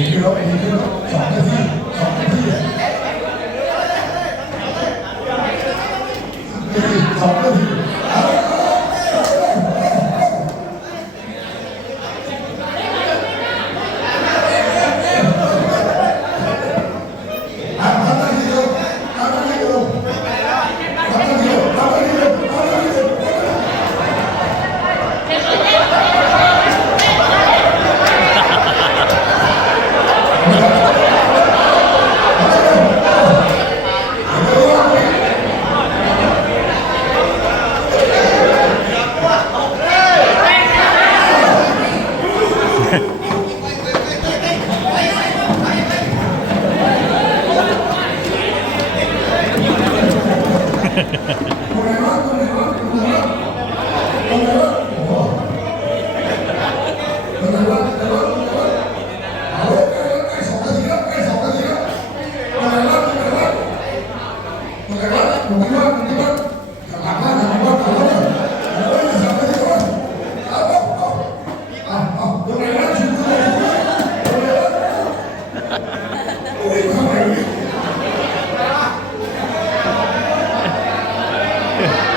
一个老百姓找问题，找问题。对，找问题。Por el banco Yeah.